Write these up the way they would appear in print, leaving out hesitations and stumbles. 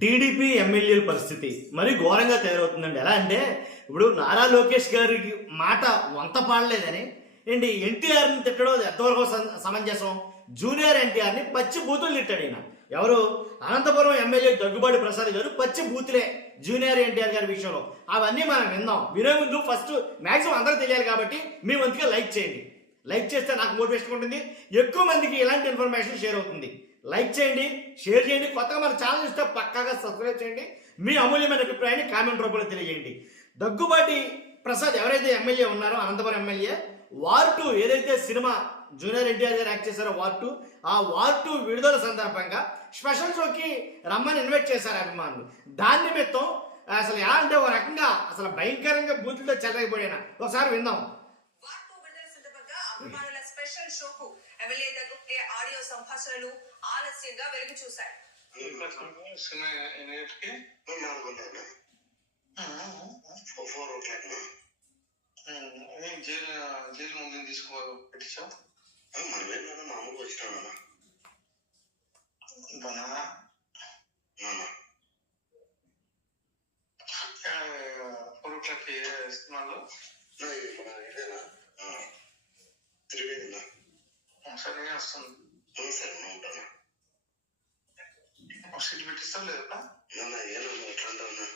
TDP ఎమ్మెల్యేల పరిస్థితి మరి ఘోరంగా తయారవుతుందండి. ఎలా అంటే ఇప్పుడు నారా లోకేష్ గారికి మాట వంత పాడలేదని ఏంటి ఎన్టీఆర్ని తిట్టడం ఎంతవరకు సమంజసం? జూనియర్ ఎన్టీఆర్ని పచ్చి బూతులు తిట్టాడు ఈయన. ఎవరు? అనంతపురం ఎమ్మెల్యే దగ్గుబాటి ప్రసాద్ గారు పచ్చి బూతులే జూనియర్ ఎన్టీఆర్ గారి విషయంలో. అవన్నీ మనం విందాం. వినే ముందు ఫస్ట్ మ్యాక్సిమం అందరూ తెలియాలి కాబట్టి మీ వంతుగా లైక్ చేయండి. లైక్ చేస్తే నాకు మోటివేషన్ ఉంటుంది, ఎక్కువ మందికి ఇలాంటి ఇన్ఫర్మేషన్ షేర్ అవుతుంది. లైక్ చేయండి, షేర్ చేయండి, కొత్తగా మన ఛానల్ ఇస్తే పక్కాగా సబ్స్క్రైబ్ చేయండి. మీ అమూల్యమైన అభిప్రాయాన్ని కామెంట్ రూపంలో తెలియజేయండి. దగ్గుబాటి ప్రసాద్ ఎవరైతే ఎమ్మెల్యే ఉన్నారో అనంతపురం ఎమ్మెల్యే, వార్ 2 ఏదైతే సినిమా జూనియర్ ఎన్టీఆర్ గారు యాక్ట్ చేశారో వార్ 2, ఆ వార్ 2 విడుదల సందర్భంగా స్పెషల్ షోకి రమ్మని ఇన్వైట్ చేశారు అభిమానులు. దాని నిమిత్తం అసలు ఎలా అంటే ఒక రకంగా అసలు భయంకరంగా బూతులతో చెలరైపోయినా ఒకసారి విందాం. అభిమానుల స్పెషల్ షోకు ఎమ్మెల్యే దగ్గర ఆడియో సంభాషణలు ఆలస్యంగా వెలుగు చూశాయి. జైలు ముందు తీసుకో మనమేనా మామూలు వచ్చినా పొరుట్లకి సినిమాలో ఇదేనా త్రివేదినా సరే వస్తుంది. సరే ఉంటాను. సీట్ పెట్టిస్తా లేదా ఏమన్నా ఎట్లా అంటావునా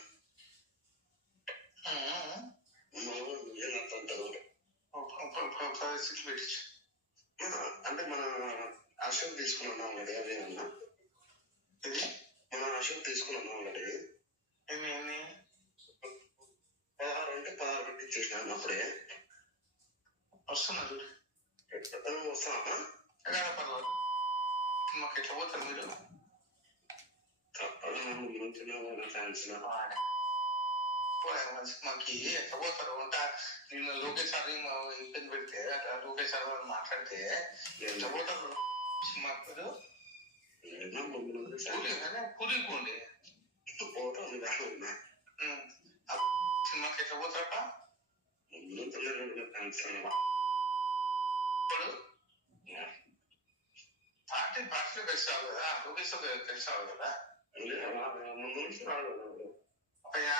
సీట్లు పెట్టించు. అంటే మన ఆశలు తీసుకున్నాం ఆల్రెడీ. అదేమన్నా ఇది మన ఆశలు తీసుకున్నాం ఆల్రెడీ. ఎన్ని 16 అంటే 16 పెట్టించేసినాను అప్పుడే. వస్తున్నా చూడు వస్తానా పర్వాలేదు. మాకు ఎట్లా పోతారు మీరు? ఫ్యాన్స్ మాకు ఎట్లా పోతారు ఉంటా. నిన్న లోకేష్ సార్ ఇబ్బంది పెడితే లోకేష్ సార్ మాట్లాడితే ఎట్లా పోతారు సినిమాకు? పూరికోండి సినిమాకి ఎట్లా పోతారట? పార్టీ పార్టీలో కలిసావు కదా, లోకేష్ కలిసావు కదా. ముందు నుంచి రాదు అయ్యా,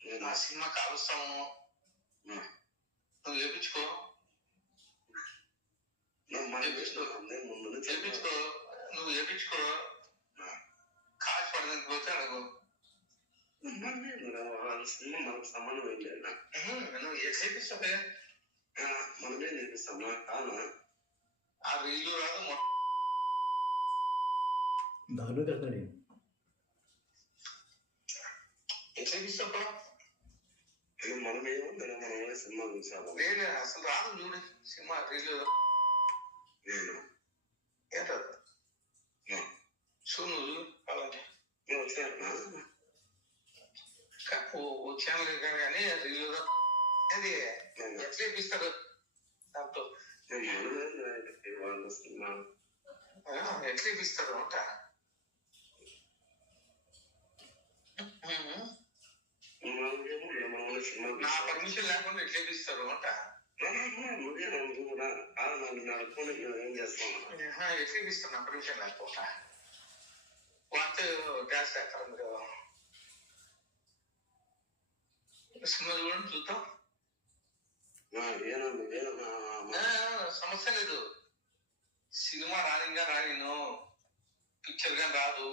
నేను ఆ సినిమా కాలుస్తాము, నువ్వు చేపించుకో. చేపించుకో, నువ్వు చేపించుకో. కాల్చి పడడానికి పోతే అడగు. సినిమా మనకు సంబంధం ఏం లేదు. నువ్వు ఏ చేపిస్తావే? మనమే నేర్పిస్తామా? కానా ఆ రీలు రాదు ఎట్లా మనమేమో మనమే సినిమా చూసాము. నేను అసలు రాదు చూడు సినిమా రీలు. నేను ఏంటో సో నువ్వు కావాలంటే నేను వచ్చాను కానీ రీలు అది ఎట్లా ఇప్పిస్తారు దాంతో ఎట్లా ఇప్పిస్తారు అంట. నా పర్మిషన్ లేకుండా ఎట్లా ఇప్పిస్తారు అంట. ఎట్లా ఇప్పిస్తారు నా పర్మిషన్ లేకుండా? వాటితో డ్యాన్స్ చేస్తారు మీరు. సినిమా చూడండి చూద్దాం. సమస్య లేదు. సినిమా రానిగా రాను, పిక్చర్ గా రాదు.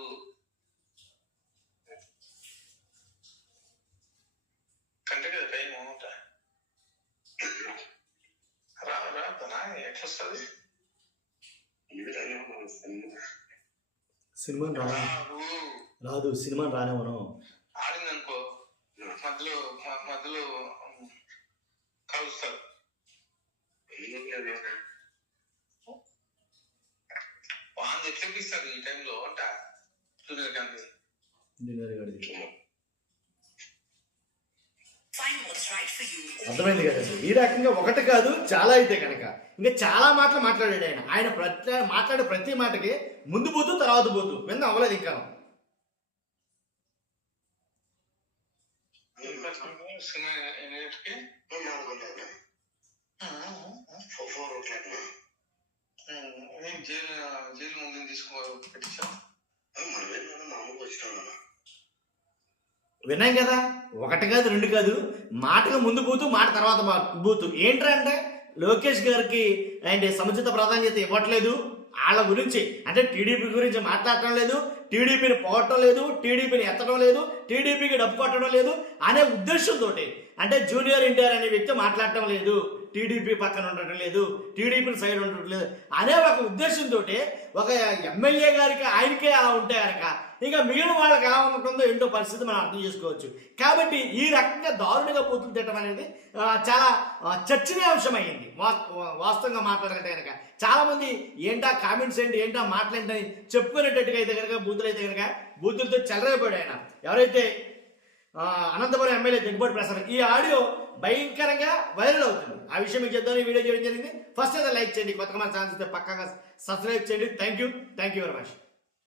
కంటే కదా టైం రాదనా? ఎట్లా వస్తుంది సినిమా? రాదు. సినిమా రానేమను ఆడిందనుకో మధ్యలో మధ్యలో కలుస్తారు. వాళ్ళు ఎట్లా ఇస్తారు ఈ టైంలో అంట జూనియర్ గాంధీ. అర్థమైంది కదా? ఈ రకంగా ఒకటి కాదు చాలా అయితే కనుక ఇంకా చాలా మాటలు మాట్లాడాడు ఆయన. ఆయన మాట్లాడే ప్రతి మాటకి ముందు పోతూ తర్వాత పోతూ వింద అవ్వలేదు ఇంకా. జైలు ముందు తీసుకో పెట్టించాం. మనమేనా మామూలు వచ్చినా విన్నాం కదా, ఒకటి కాదు రెండు కాదు, మాటగా ముందు బూతు, మాట తర్వాత బూతు. ఏంటంటే లోకేష్ గారికి అంటే సముచిత ప్రాధాన్యత ఇవ్వట్లేదు, వాళ్ళ గురించి అంటే టీడీపీ గురించి మాట్లాడటం లేదు, టీడీపీని పోగొట్టడం లేదు, టీడీపీని ఎత్తడం లేదు, టీడీపీకి డబ్బు కొట్టడం లేదు అనే ఉద్దేశంతో అంటే జూనియర్ ఎన్టీఆర్ అనే వ్యక్తి మాట్లాడటం లేదు, టీడీపీ పక్కన ఉండటం లేదు, టీడీపీ సైడ్ ఉండటం లేదు అనే ఒక ఉద్దేశంతో ఒక ఎమ్మెల్యే గారికి ఆయనకే అలా ఉంటే కనుక ఇంకా మిగిలిన వాళ్ళకి ఎలా ఉంటుందో ఏంటో పరిస్థితి మనం అర్థం చేసుకోవచ్చు. కాబట్టి ఈ రకంగా దారుణంగా బూతులు తిట్టడం అనేది చాలా చర్చనీయాంశమైంది. వాస్తవంగా మాట్లాడగంటే కనుక చాలా మంది ఏంటా కామెంట్స్ ఏంటి, ఏంటా మాట్లాడని చెప్పుకునేటట్టుగా అయితే కనుక బూతులు అయితే కనుక బూతులతో చెలరైపోయాడు ఆయన. ఎవరైతే అనంతపురం ఎమ్మెల్యే దగ్గుబాటి ప్రసాద్ ఈ ఆడియో భయంకరంగా వైరల్ అవుతుంది. ఆ విషయం మీకు చెప్తాను, ఈ వీడియో చేయడం జరిగింది. ఫస్ట్ అయితే లైక్ చేయండి, కొత్తగా మన ఛానల్ అయితే పక్కాగా సబ్స్క్రైబ్ చేయండి. Thank you very much.